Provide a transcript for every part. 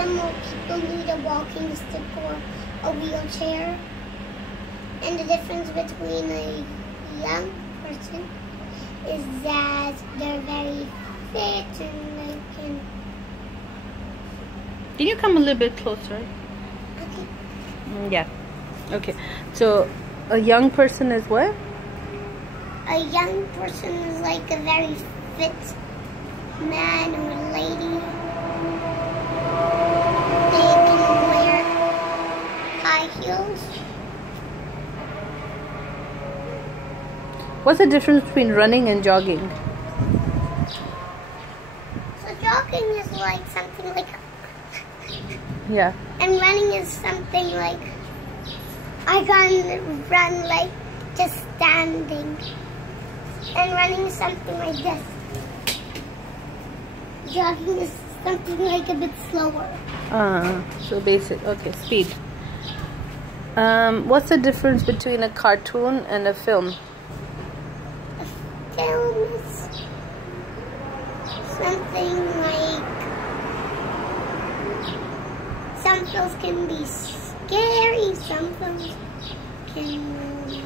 some people need a walking stick or a wheelchair. And the difference between a young person is that they're very fit and they can... Can you come a little bit closer? Okay. Yeah. Okay. So a young person is what? A young person is like a very fit man or lady. They can wear high heels. What's the difference between running and jogging? So jogging is like something like... Yeah. And running is something like... I can run like just standing. And running is something like this. Jogging is something like a bit slower. So basic. Okay, speed. What's the difference between a cartoon and a film? A film is something like... Some films can be scary, some films can be...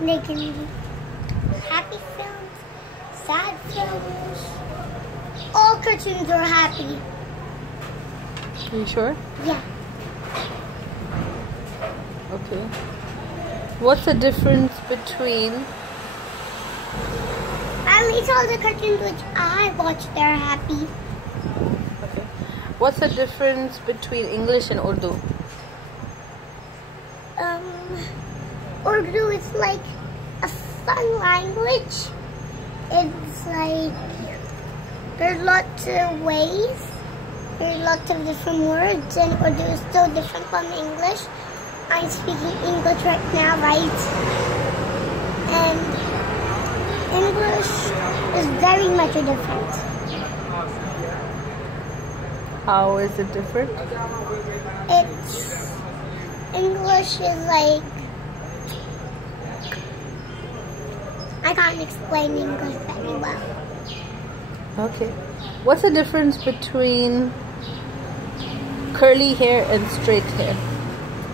They can be happy films, sad films. All cartoons are happy. Are you sure? Yeah. Okay. What's the difference between... At least all the cartoons which I watch, they're happy. Okay. What's the difference between English and Urdu? Urdu is like a fun language. It's like there's lots of ways. There's lots of different words, and Urdu is so different from English. I'm speaking English right now, right? And English is very much different. How is it different? It's... English is like... I can't explain English very well. Okay. What's the difference between curly hair and straight hair?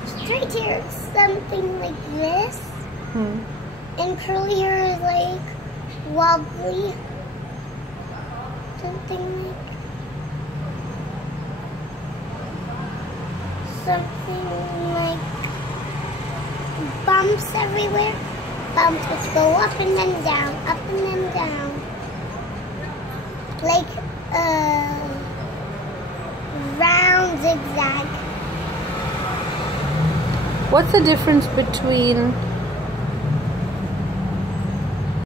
Straight hair is something like this. And curly hair is like wobbly. Something like... Something like bumps everywhere. Bumps which go up and then down, up and then down. Like a round zigzag. What's the difference between